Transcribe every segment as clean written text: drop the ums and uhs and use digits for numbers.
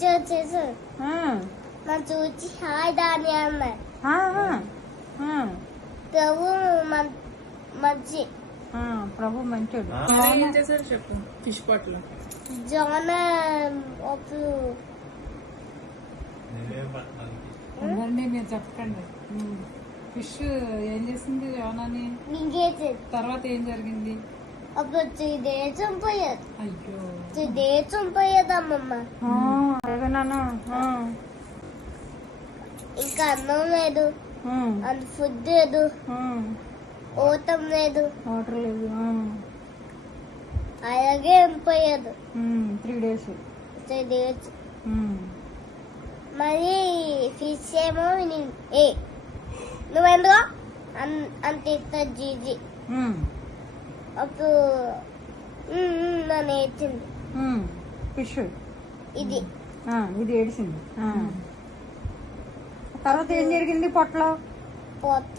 Teacher వచ్చేసారు మనం చూసి హాయ్ దాని అన్నారు. ప్రభు మంచి ప్రభు మంచోడు. ఏం చేశారు చెప్పు. ఫిష్ పాట్ లో జాన్ అప్పుడు ఉండండి మీరు చెప్పకండి. ఫిష్ ఏం చేసింది యోనాని? మింగేసేది. తర్వాత ఏం జరిగింది? అప్పుడు 3 days చంపోయారు. అయ్యో 3 days చంపోయేది అమ్మమ్మ. ఇంకా అన్నం లేదు, అంత ఫుడ్ లేదు, ఓతం లేదు, వాటర్ లేదు. అలాగే చంపోయాడు 3 days. 3 days. మరి ఫిష్ ఏమో నువ్వెందుకో అంత ఇస్తుంది జీజీ. అప్పుడు నన్ను ఏడ్చింది. ఫిష్ ఇది ఇది ఏడిసింది. తర్వాత ఏం జరిగింది? పొట్టలో పొట్ట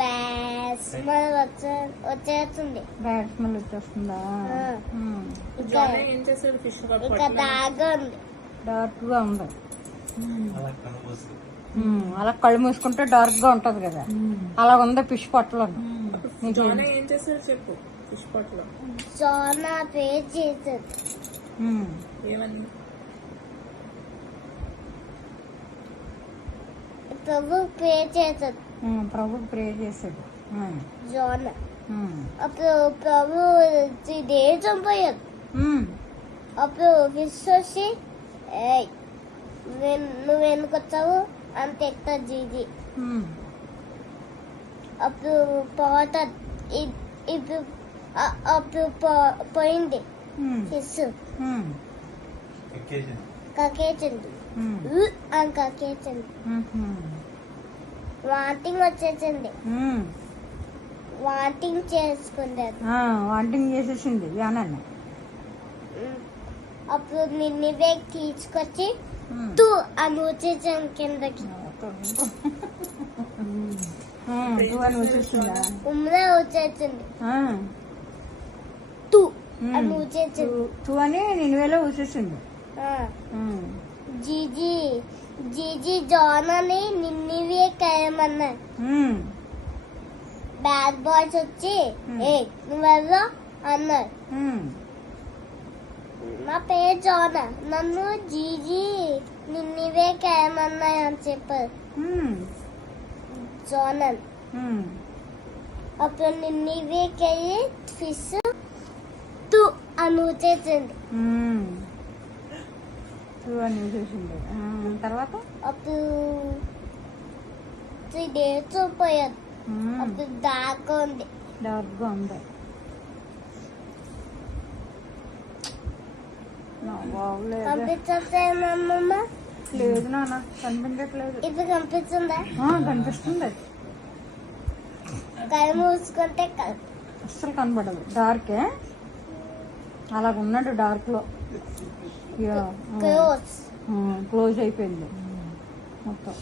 బ్యాస్మల్ వచ్చేస్తుంది. బ్యాడ్ స్మెల్ వచ్చేస్తుందా? జాన్ ఏం చేశాడు? ఫిష్ ఇంకా దాగా ఉంది. డార్క్ గా ఉంది. అలా కళ్ళు మూసుకుంటే డార్క్ గా ఉంటది కదా, అలా ఉంది ఫిష్ పొట్టలో. జాన్ ఏం చేశాడు చెప్పు. ఫిష్ పాట్ లో చాలా పే చేసేది. ఏమని? ప్రభు పే చేసేది. ప్రభు ప్రే చేశాడు జాన్. అప్పుడు ప్రభు 3 days చంపోయాడు. అప్పుడు ఫిష్ వచ్చి నువ్వు ఎందుకొచ్చావు అంత ఎక్కువ జీజీ. అప్పుడు ఇప్పుడు అప్పుడు పోయింది ఫిష్. కకేసింది అని కకేసింది. వాంటింగ్ వచ్చేసింది. వాంటింగ్ చేసుకున్నారు. వాంటింగ్ చేసేసింది యానాన్ని. అప్పుడు నిన్నివే తీసుకొచ్చి తూ అని వచ్చేసాను కిందకి. వచ్చేసిందా? ఉమ్మరే వచ్చేసింది. తూ అని వచ్చేసింది. తూ అని నిన్నువేలో వచ్చేసింది. జీజీ జీజీ జాన్ అని నిన్నివే కయమన్నారు. బ్యాడ్ బాయ్స్ వచ్చి నువ్వెవరో అన్నారు. నా పేరు జాన్, నన్ను జీజీ నిన్నివే కయమన్నాయి అని చెప్పారు. జాన్ అని. అప్పుడు నిన్నివే కయ్యి ఫిష్ తూ అని వచ్చేసింది. తర్వాత అప్పుడు 3 days పోయారు. అప్పుడు దాకా ఉంది. డార్క్ గా ఉంది. కనిపిస్తుందమ్మమ్మ? లేదు నాన్న, కనిపించట్లేదు. ఇప్పుడు కనిపిస్తుందా? కనిపిస్తుంది. కళ్ళు మూసుకుంటే అస్సలు కనబడదు. డార్కే అలాగ ఉన్నాడు. డార్క్ లో క్లోజ్ అయిపోయింది మొత్తం.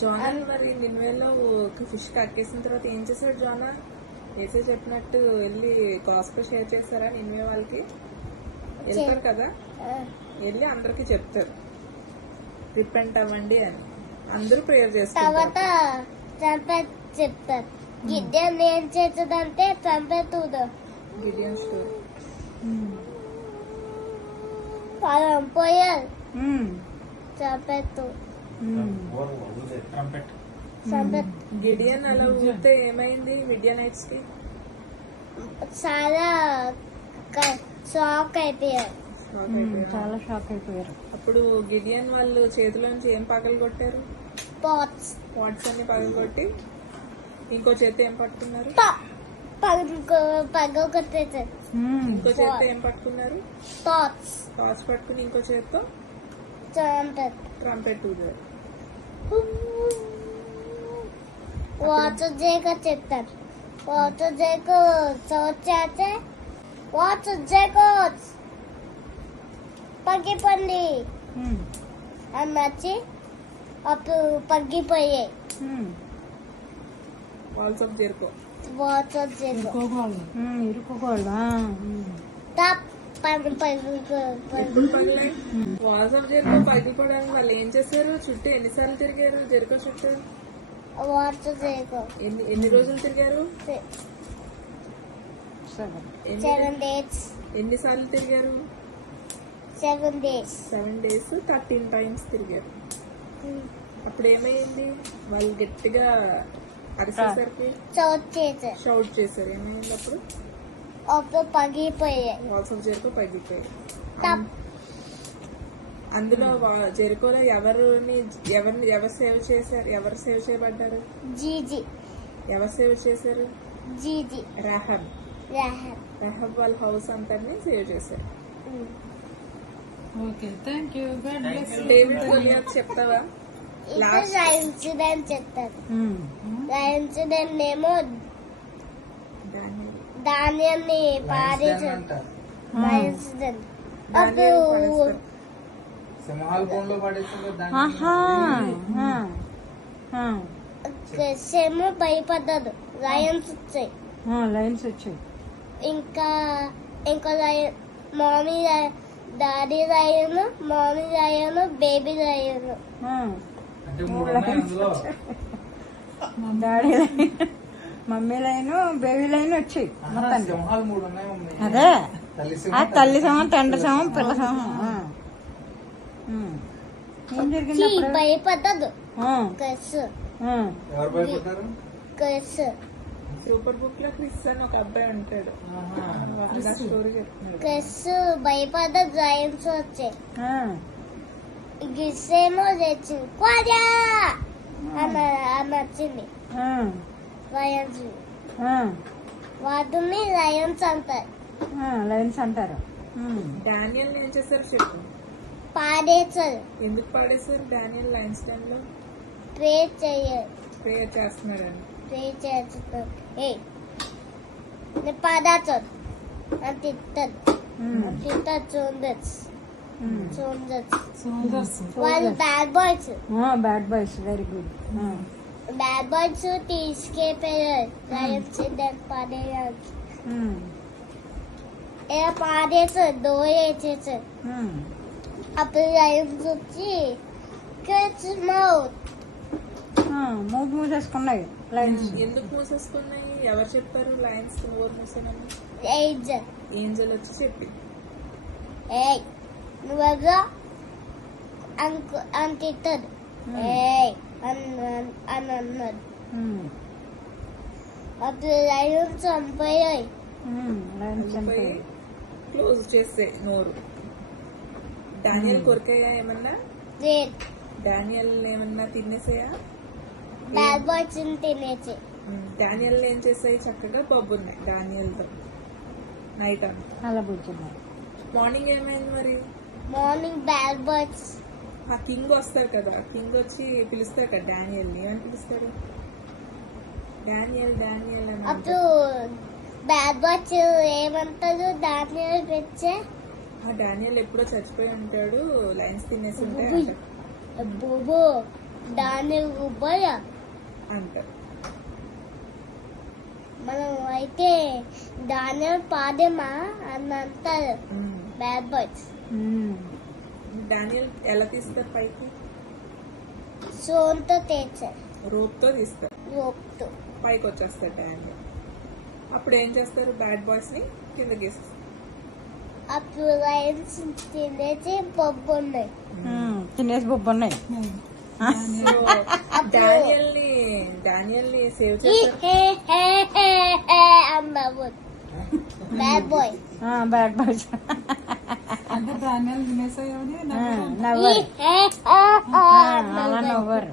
జాన్ మరి నిన్వేలో ఫిష్ కక్కేసిన తర్వాత ఏం చేశాడు? జాన్ వేసే చెప్పినట్టు వెళ్ళి క్రాస్ షేర్ చేస్తారా నిన్వే వాళ్ళకి? వెళ్తారు కదా, వెళ్ళి అందరికి చెప్తారు రిపెంట్ అవ్వండి అని. అందరూ ప్రేయర్ చేస్తారు. తర్వాత చంపేది చెప్తారు. గిడ్డెన్ ఏం చేస్తుందంటే చంపేతుంది. గిడియన్ స్టోరీ పోయారు చంపేస్తూ. గిడియన్ అలా ఊరితే ఏమైంది మిడియనైట్స్ కి? చాలా షాక్ అయిపోయారు. చాలా షాక్ అయిపోయారు. అప్పుడు గిడియన్ వాళ్ళు చేతిలోంచి ఏం పగలు కొట్టారు? పాట్స్ అన్ని పగలు కొట్టి ఇంకో చేతి ఏం పట్టుకున్నారు? పగ కొట్టేసారు. ఇంకో చేతితో ఏం పట్టుకున్నారు? టార్చ్ పట్టుకుని ఇంకో చేతితో ట్రంపెట్ ఊదారు. వాటర్ జేక చెప్తారు. వాటర్ జేక సౌత్ చేస్తే వాటర్ జేక పగిపోండి అని వచ్చి అప్పుడు పగిపోయాయి. వాల్స్ జెరికో వాటర్ జేక ఇరుకోగోళ్ళు. టప్ ఎప్పుడు పగలే వాల్స్ ఆఫ్ జెరికో పగిలిపోవడానికి వాళ్ళు ఏం చేశారు? చుట్టూ ఎన్నిసార్లు తిరిగారు జెరికో చుట్టూ? వాటర్ చేయకు ఎన్ని రోజులు తిరిగారు? 7 days. ఎన్నిసార్లు తిరిగారు? 7 days. 7 days 13 times తిరిగారు. అప్పుడు ఏమైంది? వాళ్ళు గట్టిగా అరిసేసరికి షౌట్ చేశారు. ఏమైంది అప్పుడు? అప్పుడు పగిలిపోయాయి. వాల్స్ ఆఫ్ జెరికో పగిలిపోయాయి. అందులో జెరికోలో ఎవరు సేవ్ చేశారు? ఎవరు సేవ్ చేయబడ్డారు? జీజీ. ఎవరు సేవ్ చేశారు? జీజీ. రాహబ్ వాళ్ళ హౌస్ అంతని సేవ్ చేశారు. Okay, thank you. God bless. David Goliath చెప్తావా? ఇన్సిడెంట్ చెప్తారు. ఇన్సిడెంట్ ఏమో ధాన్యాన్ని పాడేసారు. ఇన్సిడెంట్ అప్పుడు సింహాల బోన్లో పడేసింది. సేమ్ భయపడ్డాడు. లయన్స్ వచ్చాయి. లైన్స్ వచ్చాయి. ఇంకా lion mummy daddy lion, mummy lion, baby lion. అంటే 3 ఉన్నాయి అందులో. Daddy line, mummy line, baby line వచ్చాయి. మొత్తం సింహాలు 3 ఉన్నాయి మమ్మీ. అదే తల్లి ఆ సింహం, తల్లి సింహం, తండ్రి సింహం, పిల్ల సింహం. ఏం జరిగింది అప్పుడు? భయపడ్డాడు. కస్ ఎవరు భయపడ్డారు? కస్ సూపర్ బుక్ లో క్రిస్ అని ఒక అబ్బాయి ఉంటాడు. వాళ్ళ స్టోరీ చెప్తున్నాడు. కస్ భయపడ్డాడు. లయన్స్ వచ్చాయి. గిస్ ఏమో తెచ్చింది. క్వాజా అని వచ్చింది. లయన్స్ వాటిని లయన్స్ అంటారు. లైన్స్ అంటారు. డానియల్ ఏం చేశారు చెప్పు? పాడేసారు. ఎందుకు పాడేశారు డానియల్ లైన్స్ టైమ్ లో? ప్రే చేయాలి. ప్రేయర్ చేస్తున్నారని. ప్రే చేస్తారు. పాదాచారు అని తిట్టారు. సోల్జర్స్. వాళ్ళు bad boys. Bad boys. Very good. Bad boys తీసుకెళ్ళిపోయారు లయన్స్ పాడేయడానికి. ఇలా పాడేసారు. డోర్ వేసేసారు. అప్పుడు లయన్స్ వచ్చి మూగు మూసేసుకున్నాయి లైన్స్. ఎందుకు మూసేసుకున్నాయి? ఎవరు చెప్పారు లైన్స్ ఓవర్ మూసేనని? ఏంజల్ వచ్చి చెప్పింది. నువ్వెవరో అని తిట్టాడు. అని అన్నాడు. అప్పుడు లయన్స్ చంపోయాయి. లైన్స్ పోయి క్లోజ్ చేస్తే నోరు. డానియల్ కొరికాయా ఏమన్నా? డానియల్ ఏమన్నా తినేసాయా? బ్యాడ్ బాయ్స్ తినేసి. డానియల్ ఏం చేసాయి? చక్కగా పబ్బున్నాయి డానియల్ తో నైట్ అంతా. అలా కూర్చున్నాయి. మార్నింగ్ ఏమైంది మరి? మార్నింగ్ బ్యాడ్ బాయ్స్ ఆ కింగ్ వస్తారు కదా, కింగ్ వచ్చి పిలుస్తారు కదా డానియల్ ని. అని పిలుస్తారు డానియల్ డానియల్ అని. అప్పుడు బ్యాడ్ బాయ్స్ ఏమంటారు? డానియల్ పెంచే ఆ డానియల్ ఎప్పుడో చచ్చిపోయి ఉంటాడు, లైన్స్ తినేసి ఉంటాయి బోబో డానియల్ గుబ్బయ్య అంటారు. మనం అయితే డానియల్ పాడేమా అని అంటారు బ్యాడ్ బాయ్స్. డానియల్ ఎలా తీస్తారు పైకి? సోన్తో తెచ్చారు. రోప్ తో తీస్తారు. రోప్తో పైకి వచ్చేస్తారు డానియల్. అప్పుడు ఏం చేస్తారు? బ్యాడ్ బాయ్స్ ని కిందకి వేస్తారు. అప్పుడు లైన్స్ తినేసి బొబ్బు ఉన్నాయి. తినేసి బొబ్బు ఉన్నాయి. డానియల్ ని సేవ్ చేస్తారు. అన్నావు బ్యాడ్ బాయ్. బ్యాడ్ బాయ్స్ అంటే డానియల్ తినేసాయని నవ్వరు. అలా నవ్వరు.